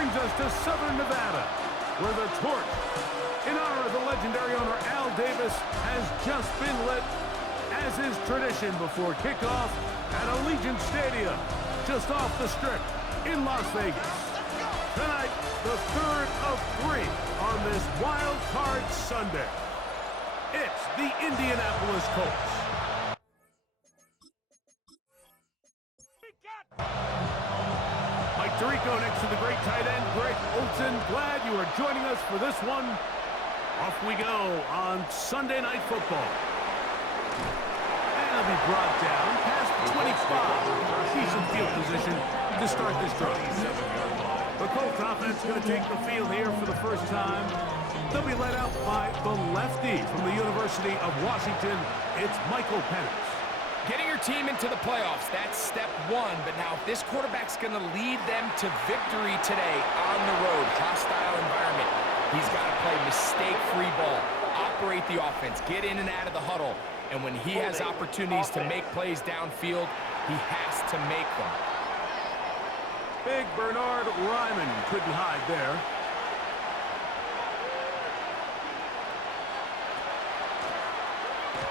brings us to Southern Nevada, where the torch, in honor of the legendary owner Al Davis, has just been lit, as is tradition before kickoff at Allegiant Stadium, just off the Strip in Las Vegas. Tonight, the third of three on this Wild Card Sunday. It's the Indianapolis Colts. Mike Tirico next to the great tight end, Greg Olsen. Glad you are joining us for this one. Off we go on Sunday Night Football. And it'll be brought down past 25. Decent field position to start this drive. The Colts offense going to take the field here for the first time. They'll be led out by the lefty from the University of Washington. It's Michael Penix. Getting your team into the playoffs, that's step one. But now if this quarterback's going to lead them to victory today on the road, hostile environment, he's got to play mistake-free ball, operate the offense, get in and out of the huddle. And when he has opportunities to make plays downfield, he has to make them. Big Bernard Ryman couldn't hide there.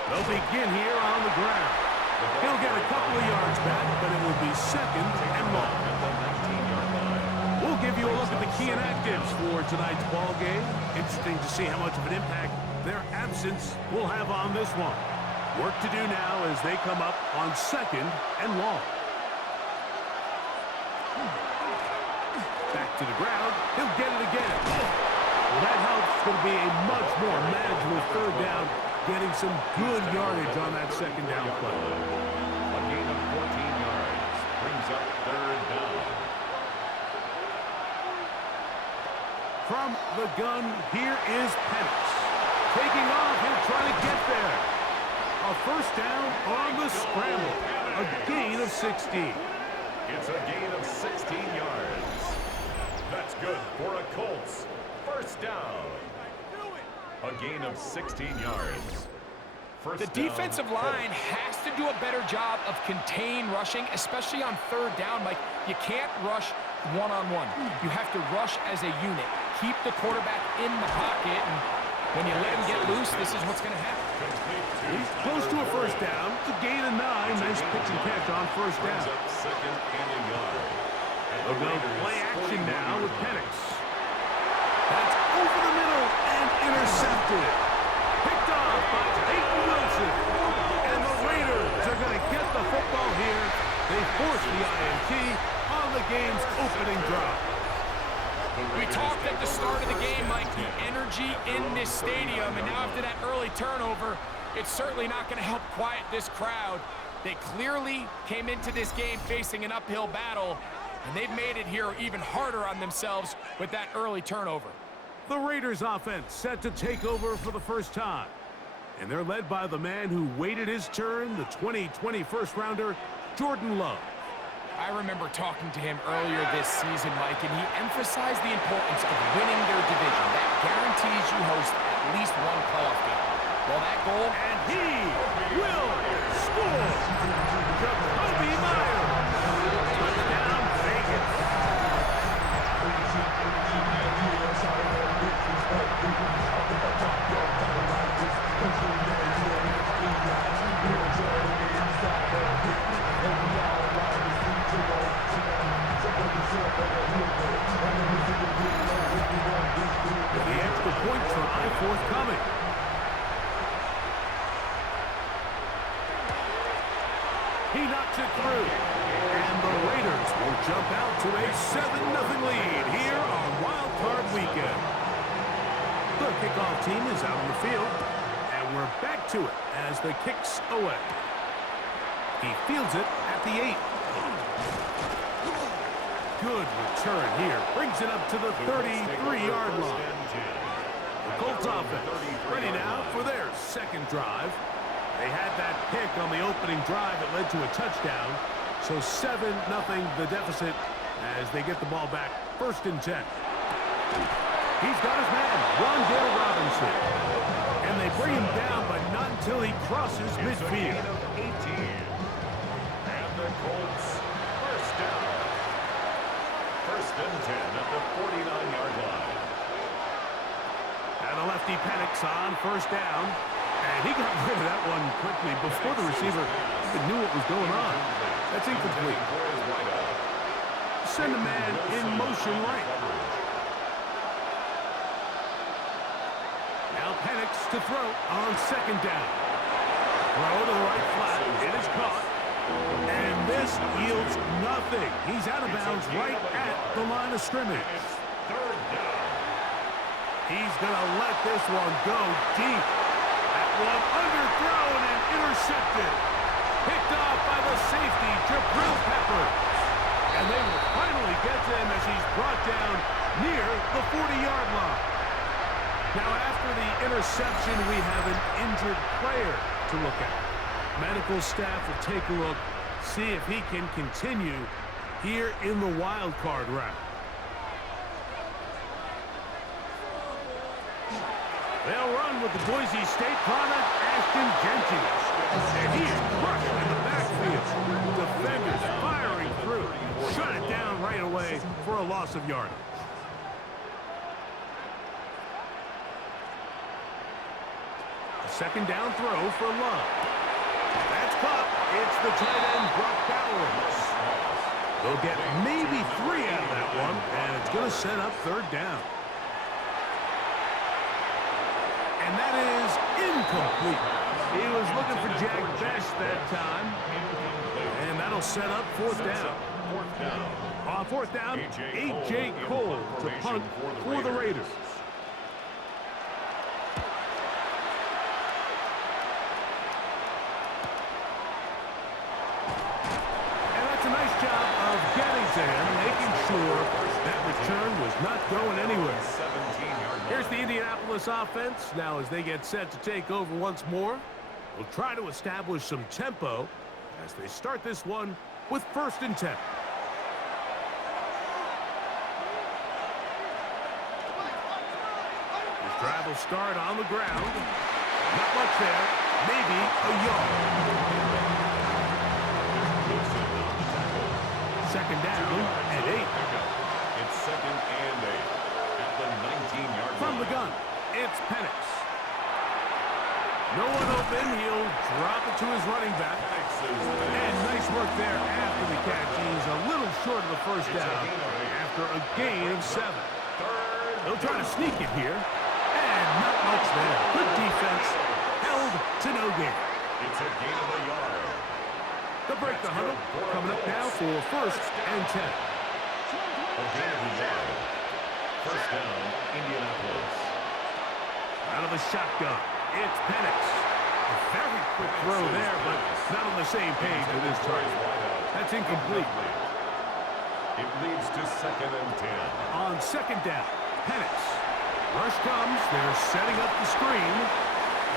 They'll begin here on the ground. He'll get a couple of yards back, but it will be second and long. We'll give you a look at the key inactives for tonight's ball game. Interesting to see how much of an impact their absence will have on this one. Work to do now as they come up on second and long. Back to the ground. He'll get it again. Well, that helps. It's going to be a much more manageable third down, getting some good yardage on that second down play. A gain of 14 yards brings up third down. From the gun, here is Penix. Taking off, he'll try to get there. A first down on the scramble. A gain of 16. It's a gain of 16 yards. That's good for a Colts first down. A gain of 16 yards. The defensive line has to do a better job of contain rushing, especially on third down. Like, you can't rush one-on-one. You have to rush as a unit. Keep the quarterback in the pocket, and when you let him get loose, this is what's going to happen. He's close to a first down. It's a gain of 9. Nice pitch and catch on first down. Second and a yard. They'll go play action now with Penix. That's over the middle and intercepted. Picked off by Peyton Wilson. And the Raiders are going to get the football here. They force the INT on the game's opening drive. We talked at the start of the game, Mike, the energy in this stadium, and now after that early turnover, it's certainly not going to help quiet this crowd. They clearly came into this game facing an uphill battle, and they've made it here even harder on themselves with that early turnover. The Raiders offense set to take over for the first time. And they're led by the man who waited his turn, the 2020 first-rounder, Jordan Love. I remember talking to him earlier this season, Mike, and he emphasized the importance of winning their division. That guarantees you host at least one playoff game. Well, that goal... And he will score! Jacoby Myers! Touchdown, Vegas! With the extra point try forthcoming. He knocks it through. And the Raiders will jump out to a 7-0 lead here on Wild Card Weekend. The kickoff team is out on the field. And we're back to it as the kick's away. He fields it at the 8. Good return here. Brings it up to the 33-yard line. The Colts offense ready now for their second drive. They had that pick on the opening drive that led to a touchdown. So 7-0 the deficit as they get the ball back. First and 10. He's got his man, Rondale Robinson. And they bring him down, but not until he crosses midfield. 18. And the Colts first down. First and 10 at the 49-yard line. And the lefty Penix on first down. And he got rid of that one quickly before the receiver even knew what was going on. That's incomplete. Send a man in motion right. Now Penix to throw on second down. Throw to the right flat. It is caught. And this yields nothing. He's out of bounds right at the line of scrimmage. Third down. He's going to let this one go deep. That one underthrown and intercepted. Picked off by the safety, Jabril Peppers. And they will finally get to him as he's brought down near the 40-yard line. Now, after the interception, we have an injured player to look at. Medical staff will take a look, see if he can continue here in the wild card round. They'll run with the Boise State product, Ashton Jenkins. And he is crushed in the backfield. Defenders firing through. Shut it down right away for a loss of yardage. A second down throw for Love. That's caught. It's the tight end, Brock Bowers. They'll get maybe 3 out of that one, and it's going to set up third down. And that is incomplete. He was looking for Jack Best that time. And that'll set up fourth down. On fourth down, A.J. Cole to punt for the Raiders. And that's a nice job of getting to him, making sure that return was not going anywhere. Here's the Indianapolis offense. Now as they get set to take over once more, we'll try to establish some tempo as they start this one with 1st and 10. This drive will start on the ground. Not much there. Maybe a yard. Second down and 8. It's 2nd and 8 at the 19-yard line. From the gun, it's Penix. No one open. He'll drop it to his running back. And nice work there after the catch. He's a little short of the first down after a gain of 7. They'll try to sneak it here. And not much there. Good defense. Held to no gain. It's a gain of a yard. They'll break the huddle. Coming up now for 1st and 10. A gain of a yard. First down, Indianapolis. Out of the shotgun, it's Penix. A very quick throw there, but not on the same page with this target. That's incomplete. It leads to 2nd and 10. On second down, Penix. Rush comes. They're setting up the screen.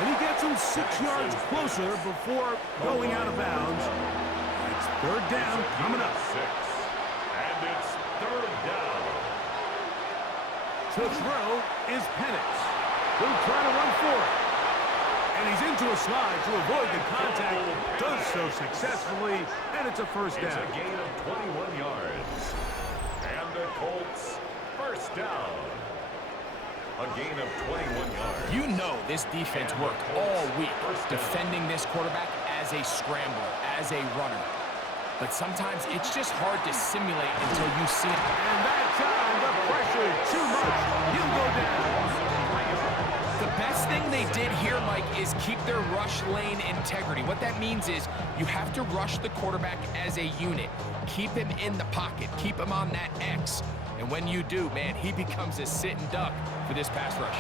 And he gets him 6 yards closer before going out of bounds. It's third down coming up. 6. And it's third down. To throw is Penix. He'll try to run for it. And he's into a slide to avoid the contact. Does so successfully. And it's a first down. It's a gain of 21 yards. And the Colts first down. A gain of 21 yards. You know this defense worked all week defending this quarterback as a scrambler, as a runner. But sometimes it's just hard to simulate until you see it. And that time, the pressure too much. He'll go down. The best thing they did here, Mike, is keep their rush lane integrity. What that means is you have to rush the quarterback as a unit. Keep him in the pocket. Keep him on that X. And when you do, man, he becomes a sitting duck for this pass rush.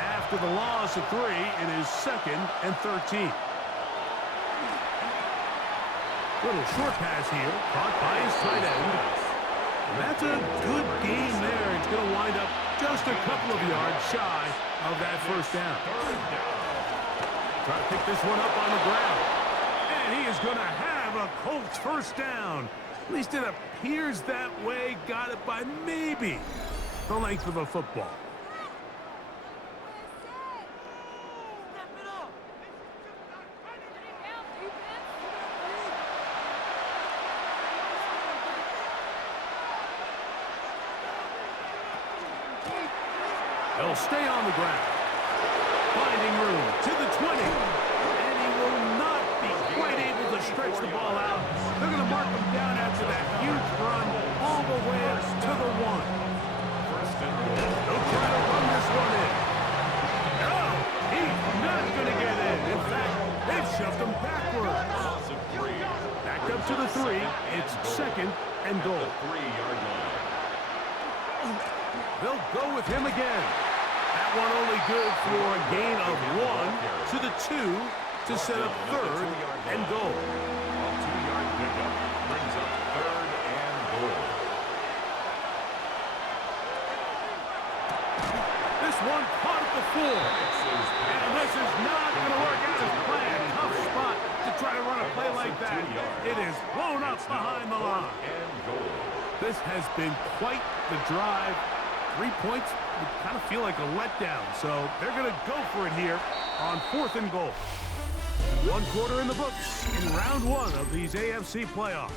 After the loss of 3, it is 2nd and 13. Little short pass here, caught by his tight end. And that's a good gain there. It's going to wind up just a couple of yards shy of that first down. Try to pick this one up on the ground. And he is going to have a Colts first down. At least it appears that way. Got it by maybe the length of a football. He'll stay on the ground. Finding room to the 20. And he will not be quite able to stretch the ball out. They're going to mark him down after that huge run all the way to the 1. They'll try to run this one in. No, he's not going to get in. In fact, they've shoved him backwards. Back up to the 3. It's 2nd and goal. They'll go with him again. That one only good for a gain of 1 to the 2 to set up 3rd and goal. A 2-yard pickup brings up 3rd and goal. This one caught at the 4. And this is not going to work out as planned. Tough spot to try to run a play like that. It is blown up behind the line. This has been quite the drive. 3 points would kind of feel like a letdown. So they're going to go for it here on 4th and goal. 1 quarter in the books in round 1 of these AFC playoffs.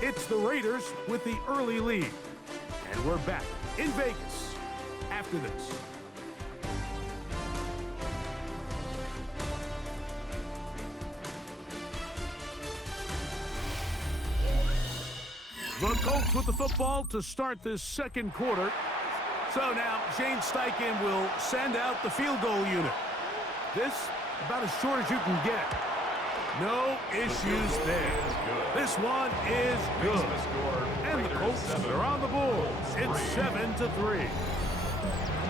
It's the Raiders with the early lead. And we're back in Vegas after this. The Colts with the football to start this 2nd quarter. So now Shane Steichen will send out the field goal unit. This about as short as you can get. No issues there. This one is good. And the Colts are on the board. It's 7-3.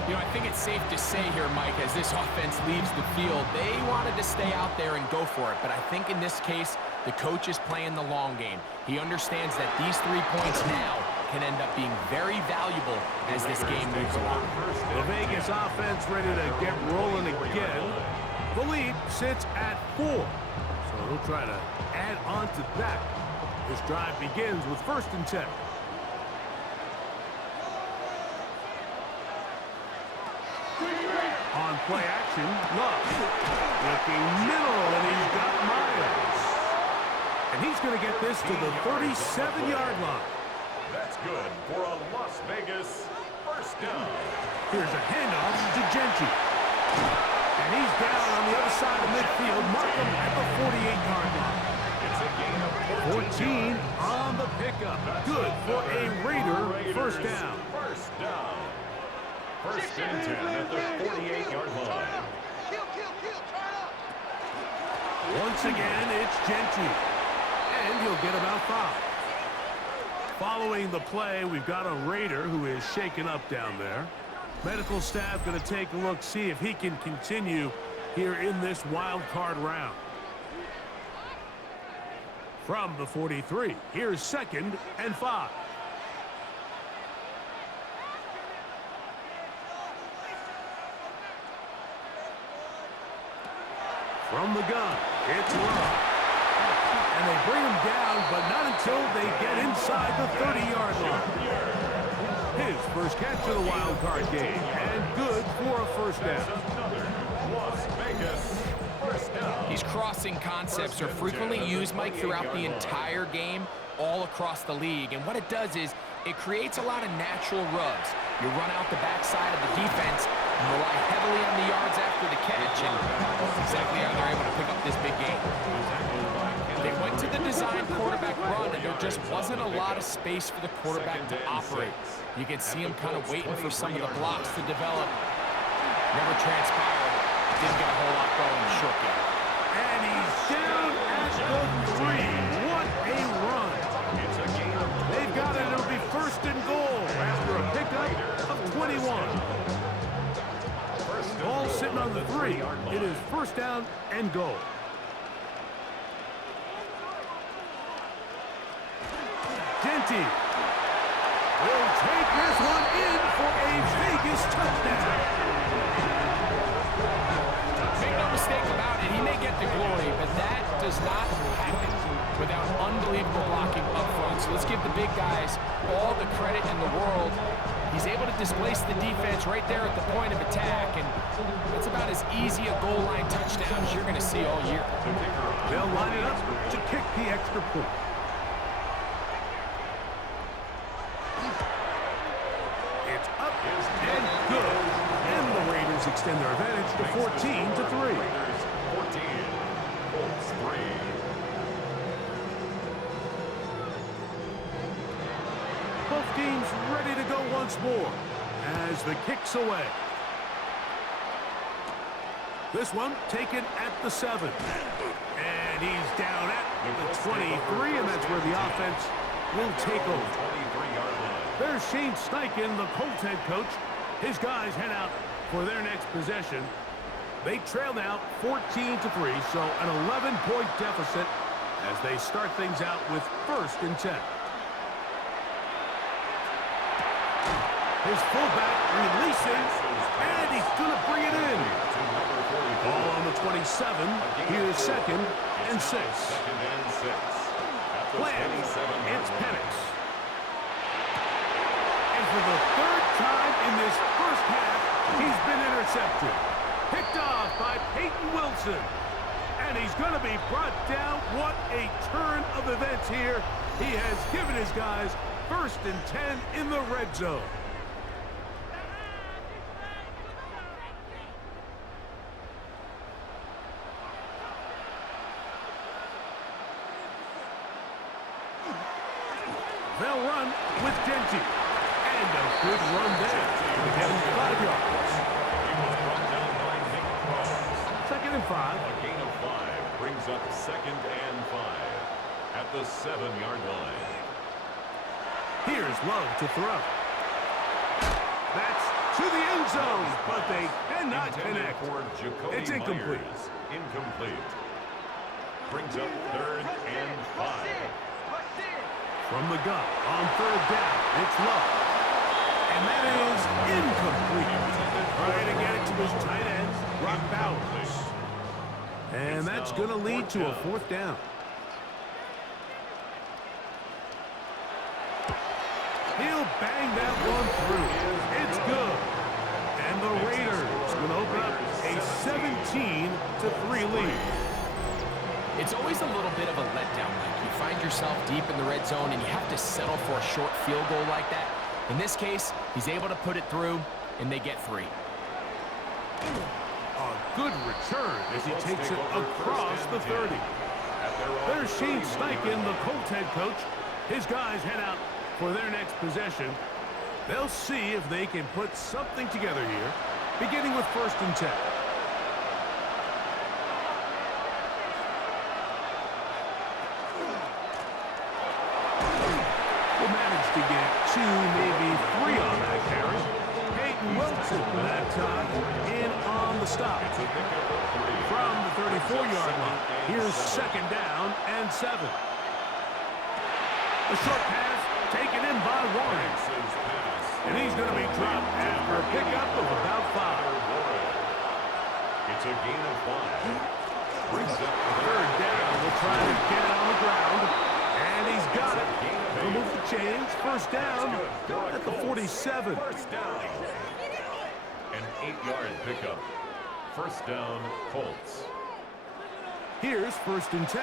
You know, I think it's safe to say here, Mike, as this offense leaves the field, they wanted to stay out there and go for it. But I think in this case, the coach is playing the long game. He understands that these 3 points now can end up being very valuable as this game moves along. The Vegas offense ready to get rolling again. The lead sits at 4. So they'll try to add on to that. This drive begins with 1st and 10. On play action, Love. Looking middle, and he's got Myers. And he's going to get this to the 37-yard line. That's good for a Las Vegas 1st down. Here's a handoff to Gentry. And he's down on the other side of midfield. Mark him at the 48-yard line. It's a gain of 14 on the pickup. Good for a Raider 1st down. 1st down. 1st and 10 at the 48-yard line. Once again, it's Gentry. And he'll get about 5. Following the play, we've got a Raider who is shaken up down there. Medical staff going to take a look, see if he can continue here in this wild card round. From the 43, here's 2nd and 5. From the gun, it's Love. And they bring him down, but not until they get inside the 30-yard line. His first catch of the wild card game, and good for a 1st down. Las Vegas 1st down. These crossing concepts are frequently used, Mike, throughout the entire game, all across the league. And what it does is it creates a lot of natural rubs. You run out the backside of the defense and rely heavily on the yards after the catch, and that's exactly how they're able to pick up this big game. They went to the design quarterback run, and there just wasn't a lot of space for the quarterback to operate. You can see him kind of waiting for some of the blocks to develop. Never transpired. Didn't get a whole lot going in the short game. And he's down at the 3. What a run. They've got it. It'll be 1st and goal after a pickup of 21. Ball sitting on the 3. It is 1st down and goal. Gentry will take this one in for a Vegas touchdown. Make no mistake about it, he may get the glory, but that does not happen without unbelievable blocking up front. So let's give the big guys all the credit in the world. He's able to displace the defense right there at the point of attack, and that's about as easy a goal line touchdown as you're going to see all year. They'll line it up to kick the extra point. It's up and good. And the Raiders extend their advantage to 14-3. Raiders 14, Colts 3. Both teams ready to go once more as the kick's away. This one taken at the 7. And he's down at the 23, and that's where the offense will take over. 23-yard line. There's Shane Steichen, the Colts head coach. His guys head out for their next possession. They trail now 14-3, so an 11-point deficit as they start things out with 1st and 10. His fullback releases, and he's going to bring it in. Ball on the 27. Here's 2nd and 6. Plan, it's Penix. And for the 3rd time in this first half, he's been intercepted. Picked off by Peyton Wilson. And he's going to be brought down. What a turn of events here. He has given his guys 1st and 10 in the red zone. They'll run with Denty. And a good run there. To get him 5 yards. He was brought down by Nick Cross. 2nd and 5. A gain of 5 brings up 2nd and 5 at the 7-yard line. Here's Love to throw. That's to the end zone, but they cannot connect. For Jacoby It's incomplete. Myers. Incomplete. Brings up 3rd and 5. From the gun on 3rd down, it's Love. And that is incomplete. Trying to get it to his tight end, Brock Bowers. And that's going to lead to a 4th down. He'll bang that one through. It's good. And the Raiders going to open up a 17-3 lead. It's always a little bit of a letdown. Like you find yourself deep in the red zone and you have to settle for a short field goal like that. In this case, he's able to put it through, and they get 3. A good return as he takes it across the 30. There's Shane Steichen, the Colts head coach. His guys head out for their next possession. They'll see if they can put something together here, beginning with 1st and 10. Will manage to get 2, maybe 3 on that carry. Peyton Wilson that time in on the stop. From the 34-yard line, here's 2nd down and 7. The short pass taken in by Warren. And he's going to be dropped after a pickup of about 5. It's a gain of 5. Brings up 3rd down. We'll try to get it on the ground. And he's got it. He'll move the chains. 1st down at the 47. 1st down. An 8-yard pickup. 1st down, Colts. Here's 1st and 10.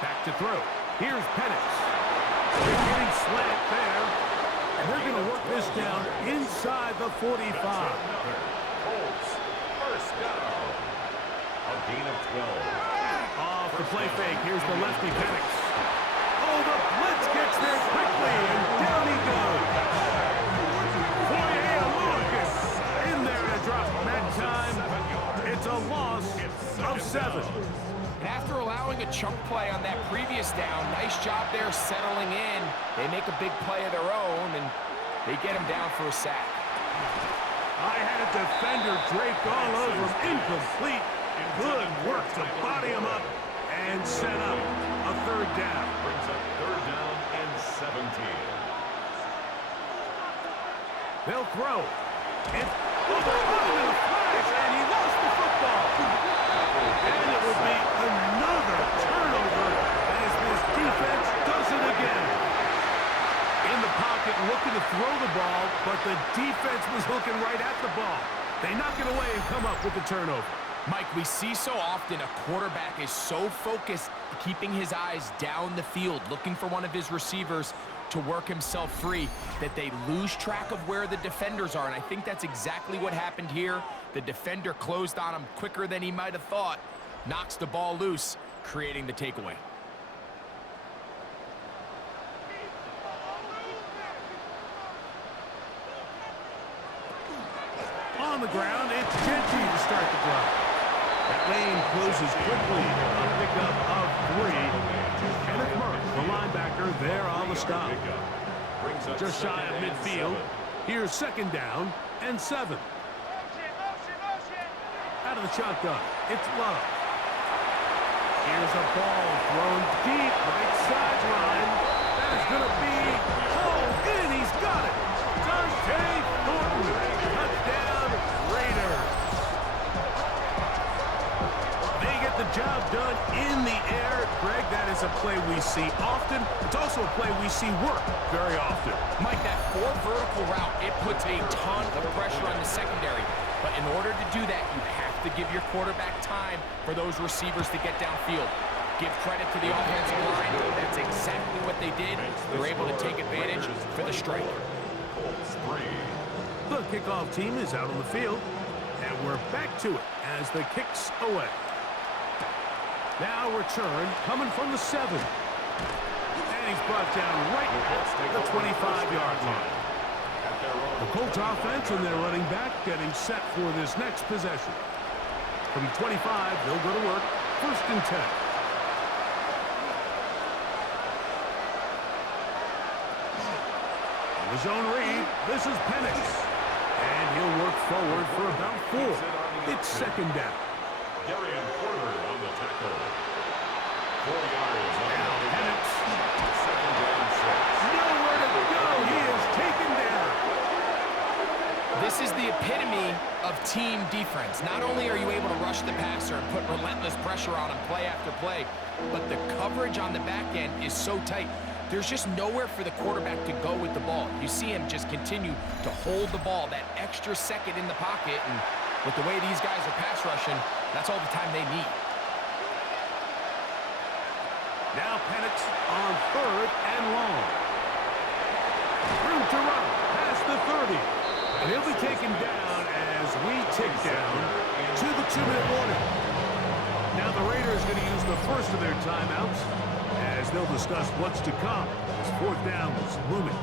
Back to throw. Here's Penix. They're getting slant there. And they're going to work this down inside the 45. Colts, 1st down. A gain of 12. Off the play fake. Here's the lefty Penix. Oh, the blitz gets there quickly, and down he goes. Foye Lucas in there to drop him. That time, it's a loss of 7. And after allowing a chunk play on that previous down, nice job there settling in. They make a big play of their own, and they get him down for a sack. I had a defender draped all over him. Incomplete. Good work to body him up and set up a 3rd down. Brings up 3rd down and 17. They'll throw. And in a flash, and he lost the football. And it will be another turnover as this defense does it again. In the pocket, looking to throw the ball, but the defense was looking right at the ball. They knock it away and come up with the turnover. Mike, we see so often a quarterback is so focused, keeping his eyes down the field, looking for one of his receivers, to work himself free, that they lose track of where the defenders are. And I think that's exactly what happened here. The defender closed on him quicker than he might have thought, knocks the ball loose, creating the takeaway. On the ground, it's Genty to start the drive. That lane closes quickly. A pickup of 3. Kenneth Murray, the linebacker, there on the stop. Just shy of midfield. Here's second down and 7. Out of the shotgun, it's Love. Here's a ball thrown deep, right sideline. That is going to be hauled in. He's got it. Dante Thornton. Touchdown, Raiders. They get the job done in the air. Greg, that is a play we see often. It's also a play we see work very often. Mike, that 4 vertical route, it puts a ton of pressure on the secondary. But in order to do that, you have to give your quarterback time for those receivers to get downfield. Give credit to the offensive line. That's exactly what they did. They're able to take advantage for the strike. The kickoff team is out on the field, and we're back to it as the kick's away. Now return coming from the 7. And he's brought down right at the 25-yard line. The Colts offense and their running back getting set for this next possession. From 25, they'll go to work. 1st and 10. On the zone read, this is Penix. And he'll work forward for about 4. It's second down. Darian Porter on the tackle. 4 yards. Now Penix. Second down, 6. Nowhere to go. He is taken down. This is the epitome of team defense. Not only are you able to rush the passer and put relentless pressure on him play after play, but the coverage on the back end is so tight. There's just nowhere for the quarterback to go with the ball. You see him just continue to hold the ball that extra second in the pocket, and with the way these guys are pass rushing, that's all the time they need. Now Penix on 3rd and long. Room to run past the 30. And he'll be taken down as we tick down to the 2-minute warning. Now the Raiders going to use the first of their timeouts as they'll discuss what's to come as 4th down is looming.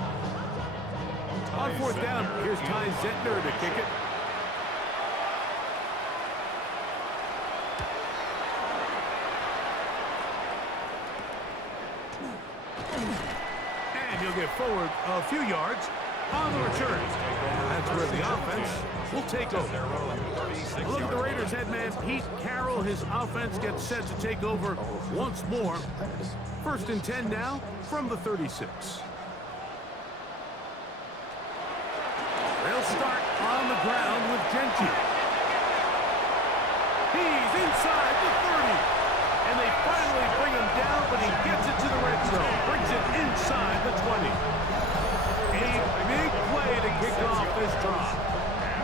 On 4th down, here's Ty Zentner to kick it. And he'll get forward a few yards on the return. That's where the offense will take over. A look at the Raiders head man Pete Carroll. His offense gets set to take over once more. 1st and 10 now from the 36. They'll start on the ground with Genty. He's inside the 30. And they finally bring him down, but he gets it to the red zone. Brings it inside the 20. A big play to kick off this drive.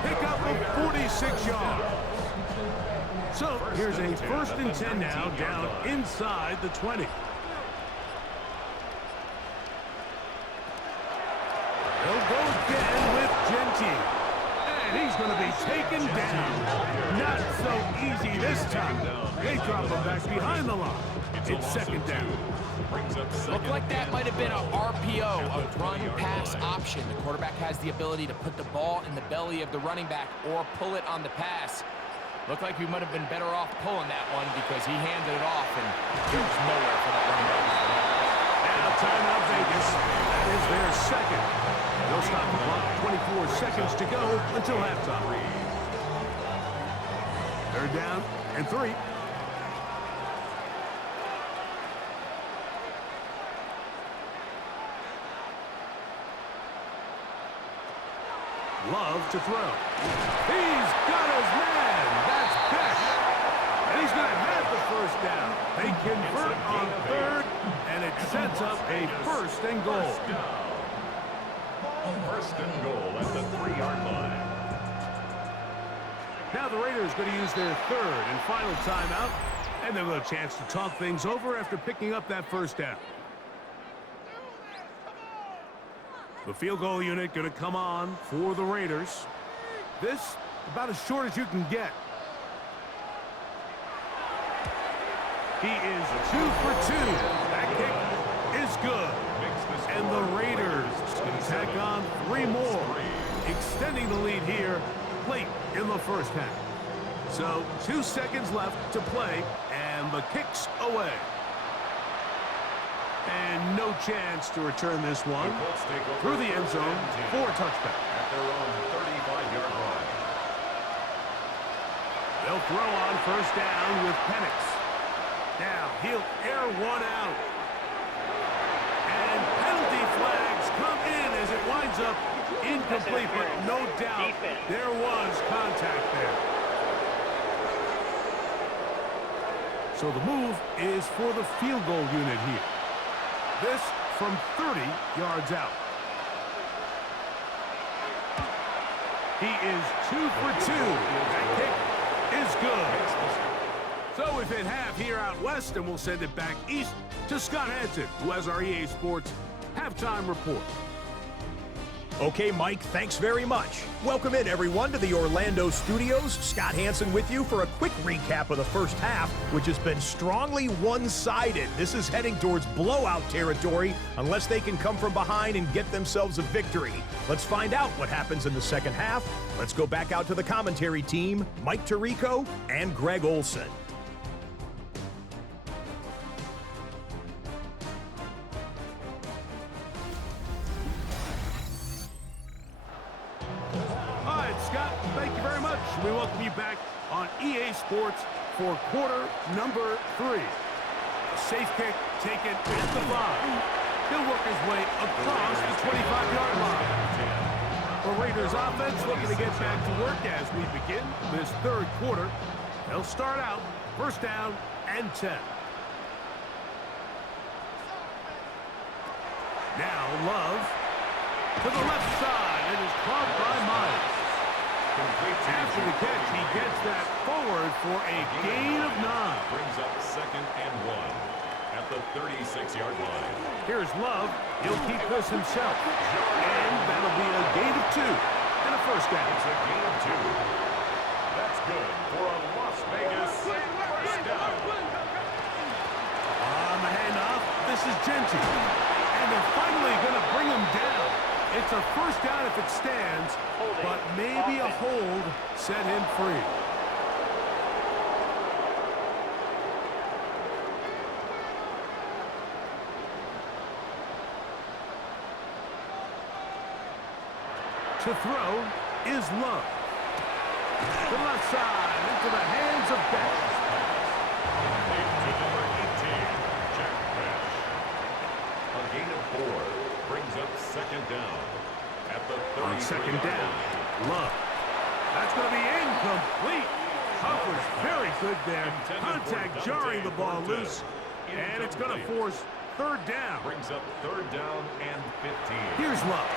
Pick up of 46 yards. So here's a 1st and 10 now down inside the 20. They'll go again with Genty. And he's going to be taken down. Not so easy this time. They drop him back behind the line. It's second down. Looked like that might have been a RPO, a run-pass option. The quarterback has the ability to put the ball in the belly of the running back or pull it on the pass. Looked like we might have been better off pulling that one because he handed it off, and there was nowhere for that running back. Now timeout Vegas. That is their second. They'll stop the clock. 24 seconds to go until halftime. 3rd down and 3. Love to throw. He's got his man. That's Beck. And he's going to have the 1st down. They convert on 3rd, and it sets up a 1st and goal. 1st and goal at the 3-yard line. Now the Raiders going to use their 3rd and final timeout, and they'll have a chance to talk things over after picking up that 1st down. The field goal unit going to come on for the Raiders. This about as short as you can get. He is 2 for 2. That kick is good. And the Raiders can tack on 3 more, extending the lead here late in the first half. So 2 seconds left to play, and the kick's away. And no chance to return this one through the end zone for a touchback. At their own 35-yard line. They'll throw on first down with Penix. Now he'll air one out. And penalty flags come in as it winds up incomplete, but no doubt there was contact there. So the move is for the field goal unit here. This from 30 yards out. He is 2 for 2. That kick is good. So we've hit half here out west, and we'll send it back east to Scott Hansen, who has our EA Sports halftime report. Okay, Mike, thanks very much. Welcome in, everyone, to the Orlando studios. Scott Hansen with you for a quick recap of the first half, which has been strongly one-sided. This is heading towards blowout territory unless they can come from behind and get themselves a victory. Let's find out what happens in the second half. Let's go back out to the commentary team, Mike Tirico and Greg Olson. We welcome you back on EA Sports for quarter number 3. A safe kick taken at the 5. He'll work his way across the 25-yard line. The Raiders offense looking to get back to work as we begin this third quarter. They'll start out first down and 10. Now Love to the left side and is caught by Myers. After the catch, he gets that forward for a gain of 9. Brings up 2nd and 1 at the 36-yard line. Here's Love. He'll keep this himself. And that'll be a gain of 2 and a first down. It's a gain of 2. That's good for a Las Vegas first down. On the handoff, this is Genty. And they're finally going to bring him down. It's a first down if it stands, but maybe a hold set him free. To throw is Love. To the left side, into the hands of Beck. To number 18, Jack Beck. A gain of 4. Brings up 2nd down at the 30. On 2nd down, Love. That's going to be incomplete. Covers very good there. Contact jarring the ball loose. And it's going to force 3rd down. Brings up 3rd down and 15. Here's Love.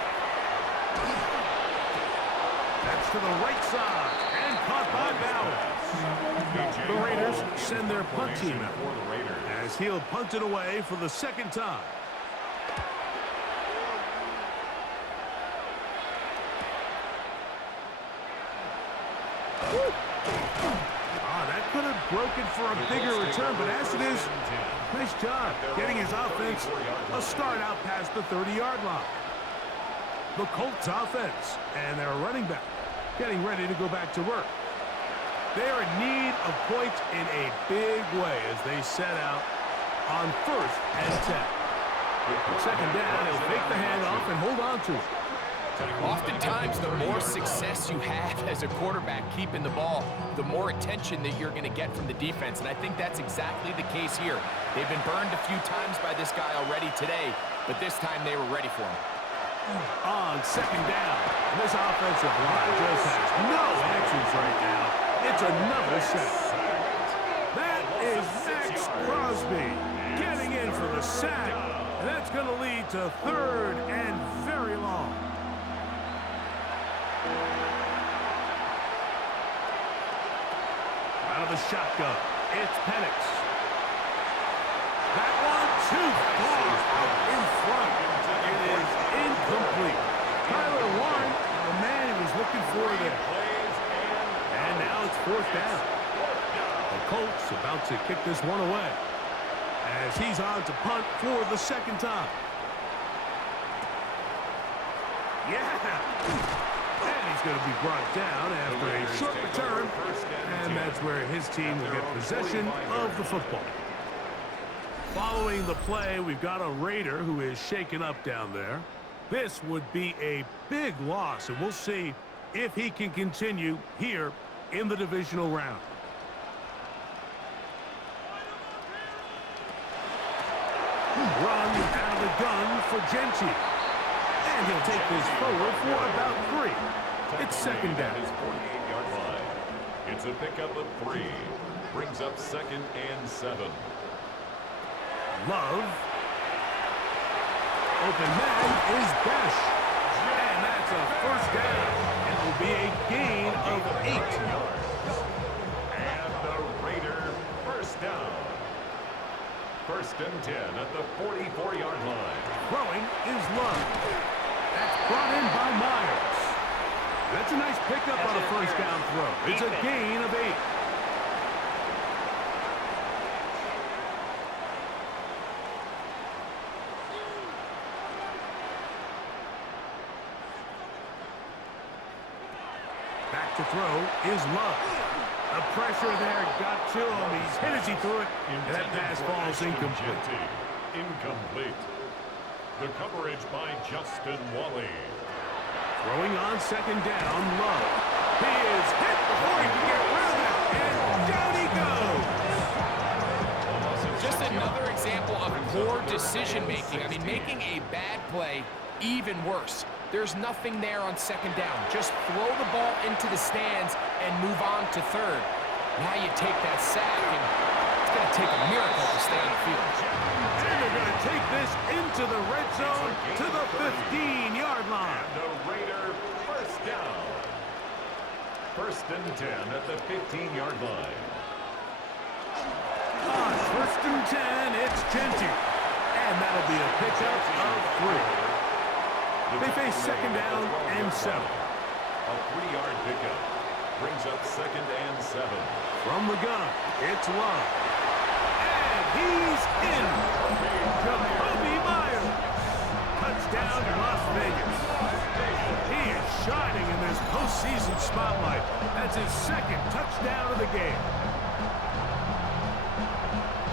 That's to the right side. And caught by Bowers. The Raiders send their punt team out as he'll punt it away for the 2nd time. That could have broken for a bigger return, but as it is, nice job getting his offense a start out past the 30-yard line. The Colts offense and their running back getting ready to go back to work. They're in need of points in a big way as they set out on 1st and 10. 2nd down, he'll take the handoff and hold on to it. Oftentimes, the more success you have as a quarterback keeping the ball, the more attention that you're going to get from the defense, and I think that's exactly the case here. They've been burned a few times by this guy already today, but this time they were ready for him. On 2nd down, this offensive line just has no answers right now. It's another sack. That is Max Crosby getting in for the sack, and that's going to lead to 3rd and very long. Out of the shotgun, it's Penix. That one too far out in front. It is incomplete. now to kick this one away, as he's on to punt for the second time. Yeah! And he's going to be brought down after a short return, and that's where his team will get possession of the football. Following the play, we've got a Raider who is shaken up down there. This would be a big loss, and we'll see if he can continue here in the divisional round. Run out of the gun for Genti. And he'll take this forward for about 3. It's second down. His 48-yard line. It's a pickup of 3. Brings up 2nd and 7. Love. Open man is Besh. And that's a first down. It will be a gain of 8. And the Raider first down. 1st and 10 at the 44-yard line. Throwing is Love. That's brought in by Myers. That's a nice pickup on a first down throw. It's a gain of 8. Back to throw is Love. The pressure there got to him. He's hit as he threw it, and that pass falls incomplete. Incomplete. The coverage by Justin Wally. Throwing on second down, Love. He is hit before he can get rid of it, and down he goes. Just another example of poor decision-making. I mean, making a bad play even worse. There's nothing there on second down. Just throw the ball into the stands and move on to third. Now you take that sack, and it's going to take a miracle to stay on the field. And they're going to take this into the red zone to the 15-yard line. And the Raider first down. 1st and 10 at the 15-yard line. On 1st and 10, it's Genti. And that'll be a pickup of 3. They face second down and 7. A 3-yard pickup. Brings up 2nd and 7. From the gun, it's Love. And he's in. Jacoby Myers. Touchdown to Las Vegas. He is shining in this postseason spotlight. That's his 2nd touchdown of the game.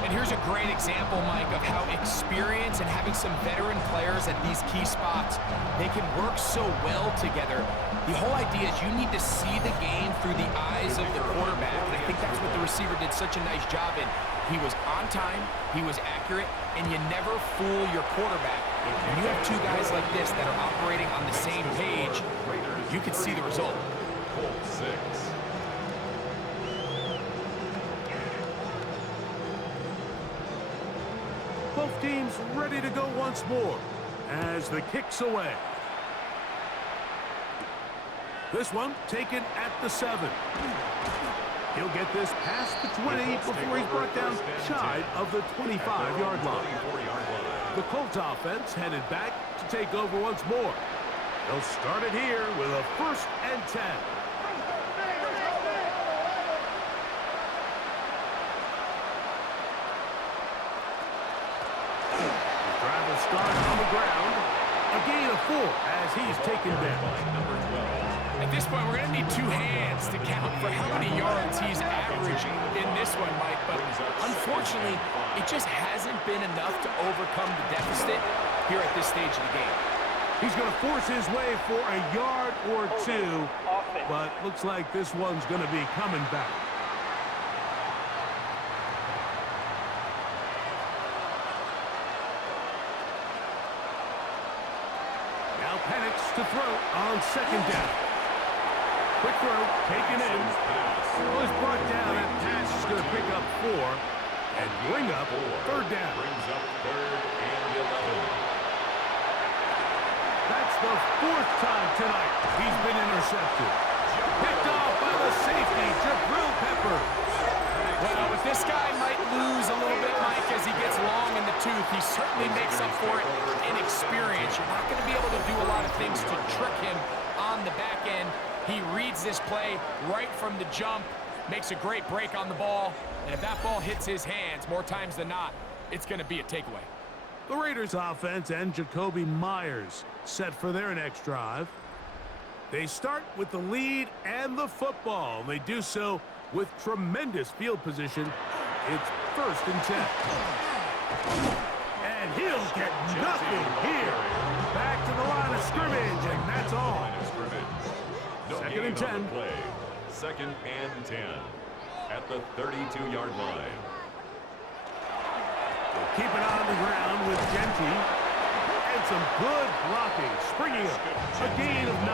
And here's a great example, Mike, of how experience and having some veteran players at these key spots, they can work so well together. The whole idea is you need to see the game through the eyes of the quarterback, and I think that's what the receiver did such a nice job in. He was on time, he was accurate, and you never fool your quarterback. When you have 2 guys like this that are operating on the same page, you can see the result. Colts 6. Both teams ready to go once more as the kick's away. This one taken at the 7. He'll get this past the 20 before he's brought down shy of the 25-yard line. The Colts offense headed back to take over once more. They'll start it here with a 1st and 10. Start on the ground. A gain of 4 as he's taken down. At this point, we're going to need 2 hands to count for how many yards he's averaging in this one, Mike. But unfortunately, it just hasn't been enough to overcome the deficit here at this stage of the game. He's going to force his way for a yard or 2, but looks like this one's going to be coming back. To throw on second down. Quick throw, taken in. Was brought down. That pass is going to pick up 4 and bring up 3rd down. Brings up 3rd and 11. That's the 4th time tonight he's been intercepted. Picked off by the safety, Jabril Peppers. Well, but this guy might lose a little bit, Mike, as he gets long in the tooth. He certainly makes up for it in experience. You're not going to be able to do a lot of things to trick him on the back end. He reads this play right from the jump, Makes a great break on the ball, and if that ball hits his hands more times than not, it's going to be a takeaway. The Raiders offense and Jacoby Myers set for their next drive. They start with the lead and the football. They do so with tremendous field position. It's 1st and 10. And he'll get nothing here. Back to the line of scrimmage, and that's all. Second and 10. Play. 2nd and 10 at the 32-yard line. They'll keep it on the ground with Genty. And some good blocking. Springing up. A gain of 9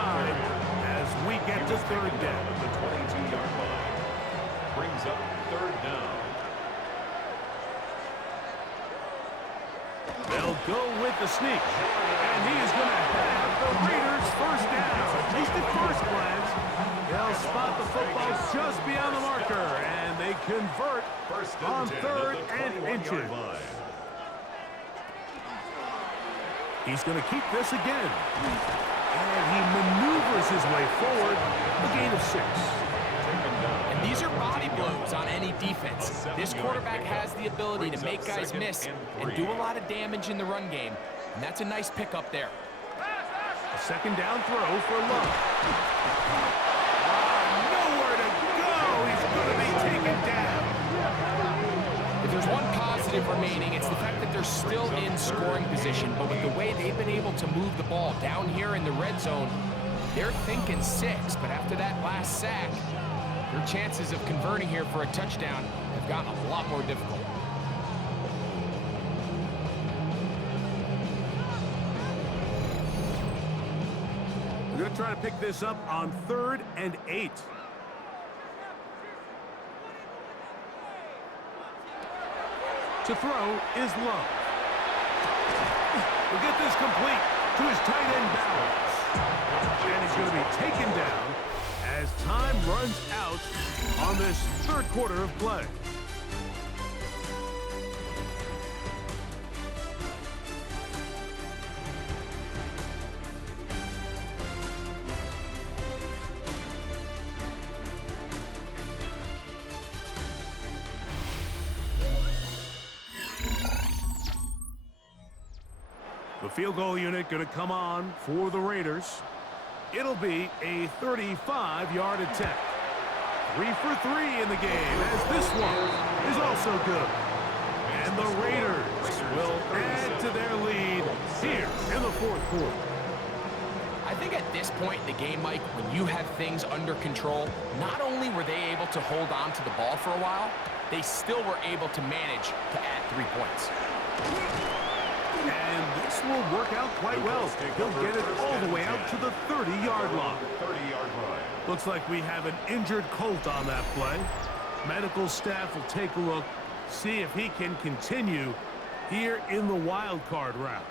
as we get to 3rd down. At the 22-yard line. Brings up 3rd down. They'll go with the sneak. And he is going to have the Raiders 1st down. At least at first glance. They'll spot the football just beyond the marker. And they convert on 3rd and inches. He's going to keep this again. And he maneuvers his way forward. A gain of 6. And these are body blows on any defense. This quarterback has the ability to make guys miss and do a lot of damage in the run game. And that's a nice pickup there. A 2nd down throw for Love. Nowhere to go. He's going to be taken down. If there's one positive remaining, it's the fact that they're still in scoring position. But with the way they've been able to move the ball down here in the red zone, they're thinking 6. But after that last sack, their chances of converting here for a touchdown have gotten a lot more difficult. We're going to try to pick this up on 3rd and 8. To throw is Love. We'll get this complete to his tight end Bowers. And he's going to be taken down as time runs out on this 3rd quarter of play. The field goal unit going to come on for the Raiders. It'll be a 35-yard attempt. 3 for 3 in the game, as this one is also good. And the Raiders will add to their lead here in the 4th quarter. I think at this point in the game, Mike, when you have things under control, not only were they able to hold on to the ball for a while, they still were able to manage to add 3 points. And this will work out quite well. He'll get it all the way out to the 30-yard line. Looks like we have an injured Colt on that play. Medical staff will take a look, see if he can continue here in the wild card round.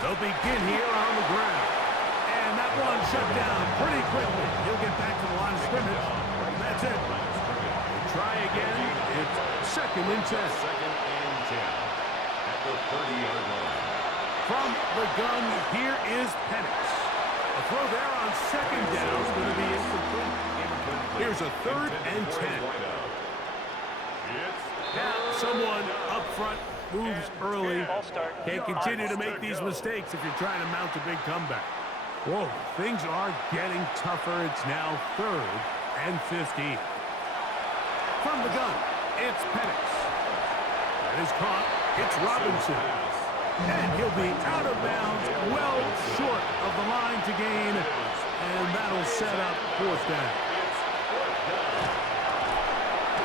They'll begin here on the ground. And that one shut down pretty quickly. He'll get back to the line of scrimmage. And that's it. We'll try again. It's 2nd and 10. 2nd and 10 at the 30-yard line. From the gun, here is Penix. A throw there on 2nd down is going to be incomplete. Here's a 3rd and 10. Now, someone up front moves early. Can't continue to make these mistakes if you're trying to mount a big comeback. Whoa, things are getting tougher. It's now 3rd and 15. From the gun, it's Penix. That is caught. It's Robinson. And he'll be out of bounds, well short of the line to gain. And that'll set up 4th down.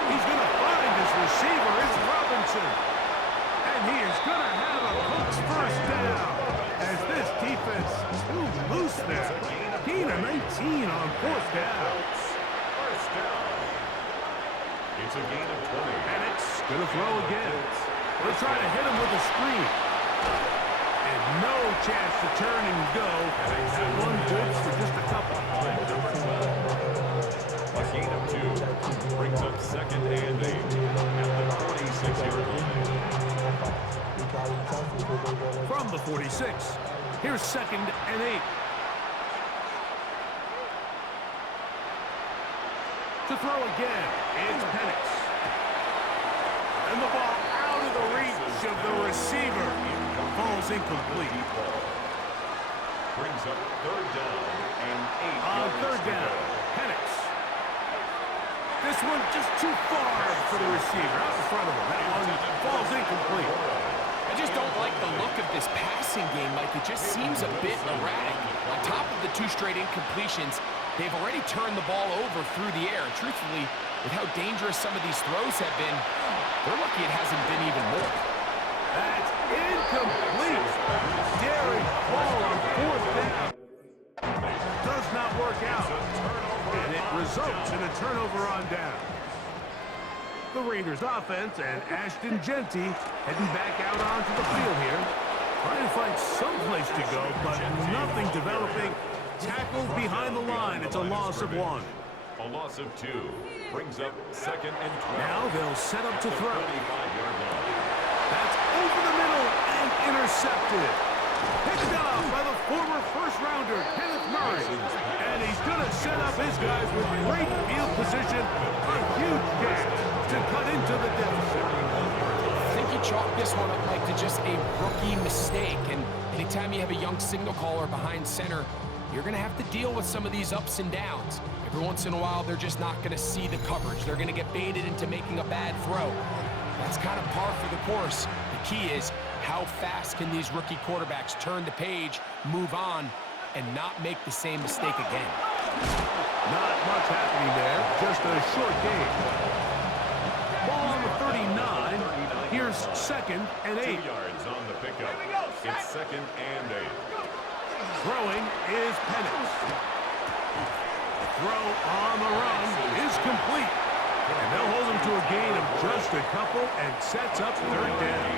He's going to find his receiver. It's Robinson. And he is going to have a Colts 1st down. As this defense too loose there. Gain of 19 on 4th down. 1st down. It's a gain of 20. Penix going to throw again. They'll try to hit him with a screen. And no chance to turn and go. That one good for just a couple. A gain of 2 brings up 2nd and 8 at the 46-yard line. From the 46, Here's 2nd and 8. To throw again, it's Penix. And the ball out of the reach of the receiver. Falls incomplete. Brings up 3rd down and 8 On yards 3rd to down, go. Penix. This one just too far for the receiver. Out in front of him. That one falls incomplete. I just don't like the look of this passing game, Mike. It just seems a bit erratic. On top of the 2 straight incompletions, they've already turned the ball over through the air. And truthfully, with how dangerous some of these throws have been, they're lucky it hasn't been even more. That's incomplete. Daring ball on 4th down. Does not work out. And it results in a turnover on down. The Raiders offense and Ashton Genty heading back out onto the field here. Trying to find some place to go, but nothing developing. Tackled behind the line. It's a loss of 1. A loss of 2. Brings up 2nd and 12. Now they'll set up to throw. 35-yard line. That's over the middle and intercepted. Picked up by the former first-rounder, Kenneth Murray. And he's going to set up his guys with great field position. A huge gap to cut into the deficit. I think you chalk this one up, Mike, to just a rookie mistake. And anytime you have a young signal caller behind center, you're going to have to deal with some of these ups and downs. Every once in a while, they're just not going to see the coverage. They're going to get baited into making a bad throw. That's kind of par for the course. The key is, how fast can these rookie quarterbacks turn the page, move on, and not make the same mistake again? Not much happening there. Just a short game. Ball on the 39. Here's 2nd and 8. 2 yards on the pickup. It's 2nd and 8. Throwing is Penix. Throw on the run is complete. And they'll hold him to a gain of just a couple and sets up 3rd down.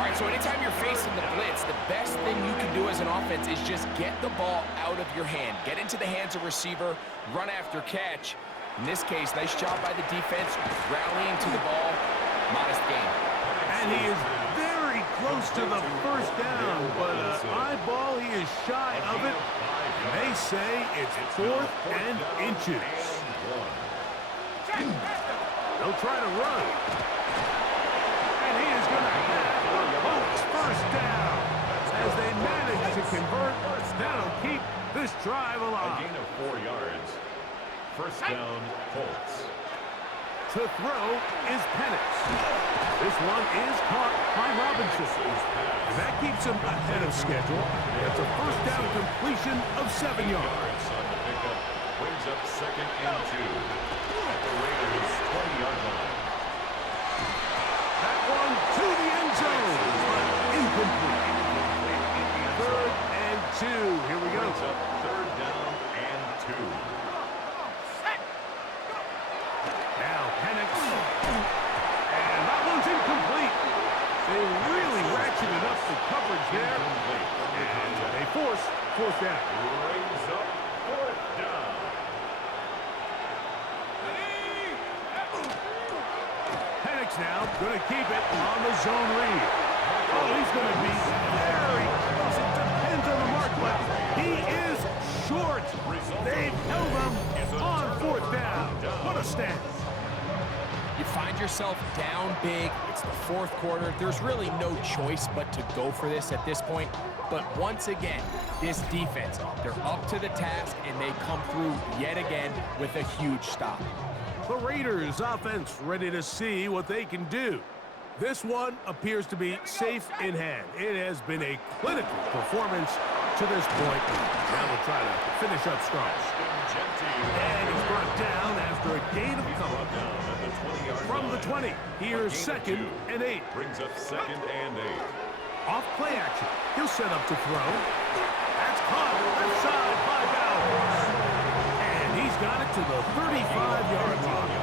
All right, so anytime you're facing the blitz, the best thing you can do as an offense is just get the ball out of your hand. Get into the hands of receiver, run after catch. In this case, nice job by the defense, rallying to the ball. Modest gain. And he is very close to the 1st down, but eyeball, he is shy of it. They say it's 4th and inches. They'll try to run. And he is going to have the Colts 1st down. As they manage to convert, that'll keep this drive A alive. gain of 4 yards. 1st down, Colts. To throw is Penix. This one is caught by Robinson. And that keeps him ahead of schedule. That's a 1st down completion of 7 yards. On the pickup. Brings up 2nd and 2. At the Raiders' 20-yard line. That one to the end zone, but incomplete. 3rd and 2. Here we go. Brings up 3rd down and 2. Now Penix. And that one's incomplete. They really ratcheted up the coverage there. And they force 4th down. Brings up 4th down. Penix now going to keep it on the zone read. Oh, he's going to be very close. It depends on the mark, but he is short. They've held him on 4th down. What a stand. You find yourself down big. It's the 4th quarter. There's really no choice but to go for this at this point. But once again, this defense, they're up to the task, and they come through yet again with a huge stop. The Raiders offense ready to see what they can do. This one appears to be safe in hand. It has been a clinical performance to this point. Now we'll try to finish up strong. And he's brought down after a gain of a couple. From the 20, here's 2nd and 8. Brings up 2nd and 8. Off play action. He'll set up to throw. That's caught left side by Bowers. And he's got it to the 35-yard line.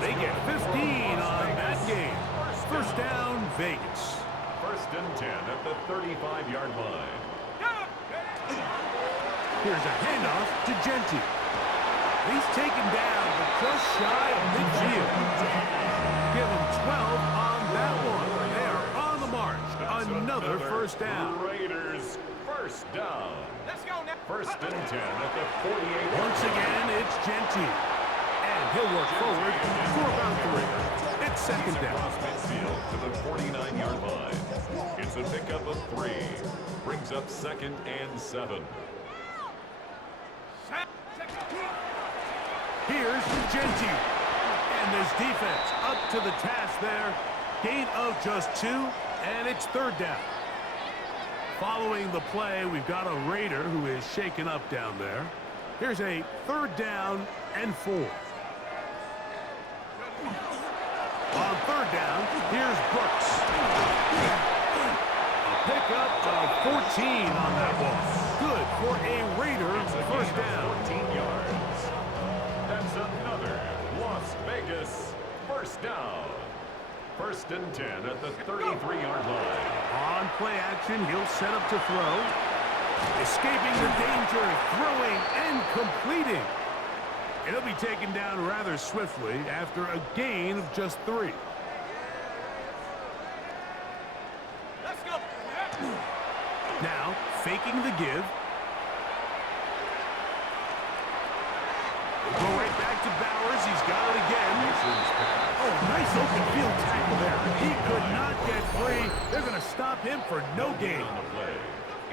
They get 15 on that game. 1st down, Vegas. 1st and 10 at the 35-yard line. Here's a handoff to Genty. He's taken down, but just shy of midfield. Give him 12 on that one. They are on the march. Another 1st first down. Raiders, first down. Let's go now. First and 10 at the 48. Once again, it's Gentile. And he'll work forward for about 3. It's second down. Across midfield to the 49-yard line. It's a pickup of 3. Brings up second and 7. Here's Gentile. And this defense up to the task there. Gain of just 2, and it's third down. Following the play, we've got a Raider who is shaken up down there. Here's a third down and 4. On third down, here's Brooks. A pickup of 14 on that ball. Good for a Raider first down. 14 yards. That's another Las Vegas first down. First and 10 at the 33-yard line. On play action, he'll set up to throw. Escaping the danger, throwing and completing. It'll be taken down rather swiftly after a gain of just 3. Let's go. Now, faking the give. We'll go right back to Bowers. He's got it again. Oh, nice open field tackle there. He could not get free. They're going to stop him for no gain. On the play.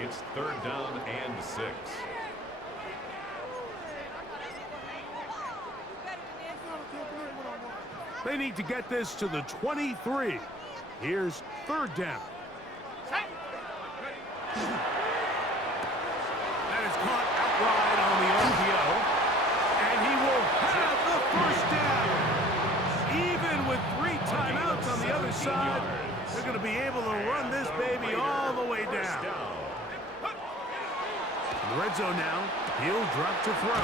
It's third down and 6. They need to get this to the 23. Here's third down. That is caught outright on the RPO. And he will have the first down. Even with 3 timeouts on the other side, they're going to be able to run this baby all the way down. In the red zone now, he'll drop to throw.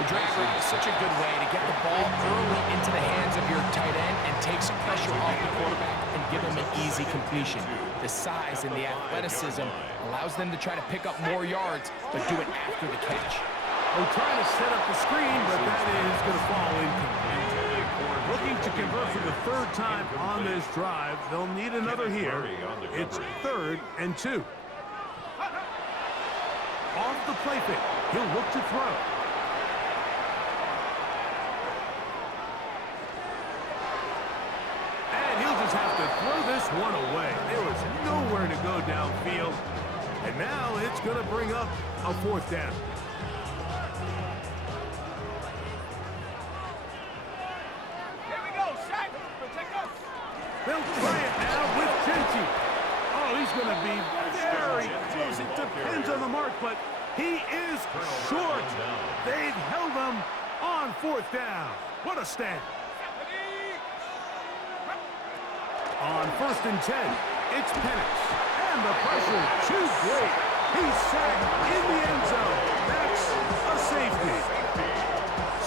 The drag route is such a good way to get the ball early into the hands of your tight end and take some pressure off the quarterback and give him an easy completion. The size and the athleticism allows them to try to pick up more yards, but do it after the catch. Oh, trying to set up the screen, but that is going to fall incomplete. Looking to convert for the 3rd time on this drive. They'll need another here. It's 3rd and 2. Off the play fake. He'll look to throw. And he'll just have to throw this one away. There was nowhere to go downfield. And now it's going to bring up a 4th down. They'll try it now with Gentile. Oh, he's going to be very close. It depends on the mark, but he is short. They've held him on 4th down. What a stand. On 1st and 10, it's Penix. And the pressure too great. He's sacked in the end zone. That's a safety.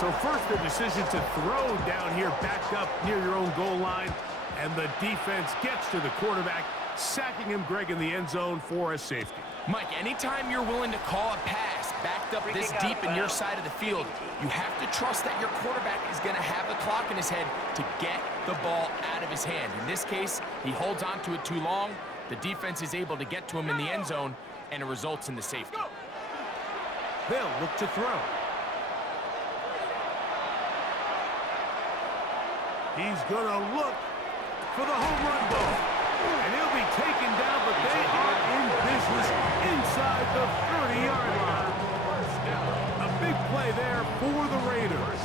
So first, the decision to throw down here backed up near your own goal line. And the defense gets to the quarterback, sacking him, Greg, in the end zone for a safety. Mike, anytime you're willing to call a pass backed up this deep in your side of the field, you have to trust that your quarterback is going to have the clock in his head to get the ball out of his hand. In this case, he holds on to it too long. The defense is able to get to him in the end zone, and it results in the safety. They'll look to throw. He's going to look for the home run ball. And he'll be taken down, but they are in business inside the 30-yard line. A big play there for the Raiders.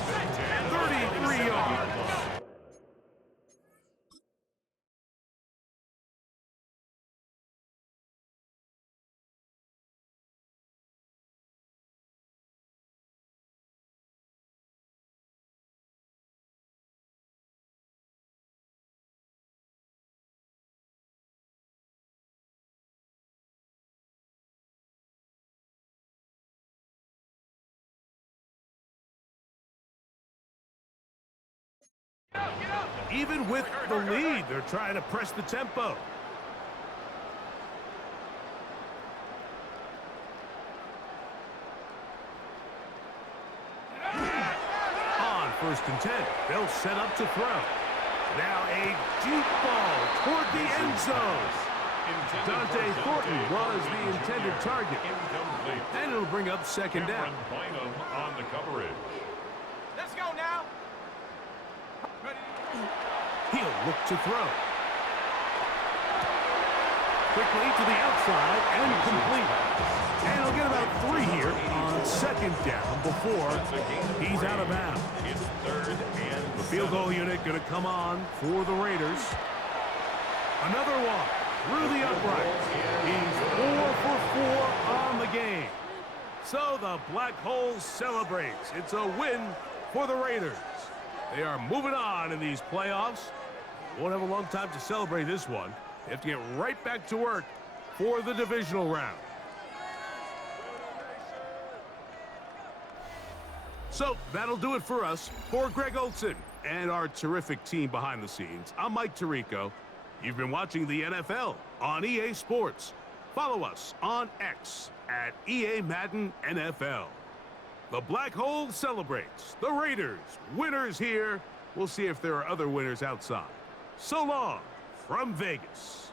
33 yards. Even with the lead, they're trying to press the tempo. On 1st and 10, they'll set up to throw. Now a deep ball toward the end zone. Dante Thornton was the intended target. Incomplete. And it'll bring up second down. Cameron Bynum on the coverage. Let's go now. He'll look to throw. Quickly to the outside and complete. And he'll get about 3 here on second down before he's out of bounds. It's third and The field goal unit going to come on for the Raiders. Another one through the uprights. He's 4 for 4 on the game. So the Black Hole celebrates. It's a win for the Raiders. They are moving on in these playoffs. Won't have a long time to celebrate this one. They have to get right back to work for the divisional round. So that'll do it for us. For Greg Olson and our terrific team behind the scenes, I'm Mike Tirico. You've been watching the NFL on EA Sports. Follow us on X at EA Madden NFL. The Black Hole celebrates. The Raiders, winners here. We'll see if there are other winners outside. So long from Vegas.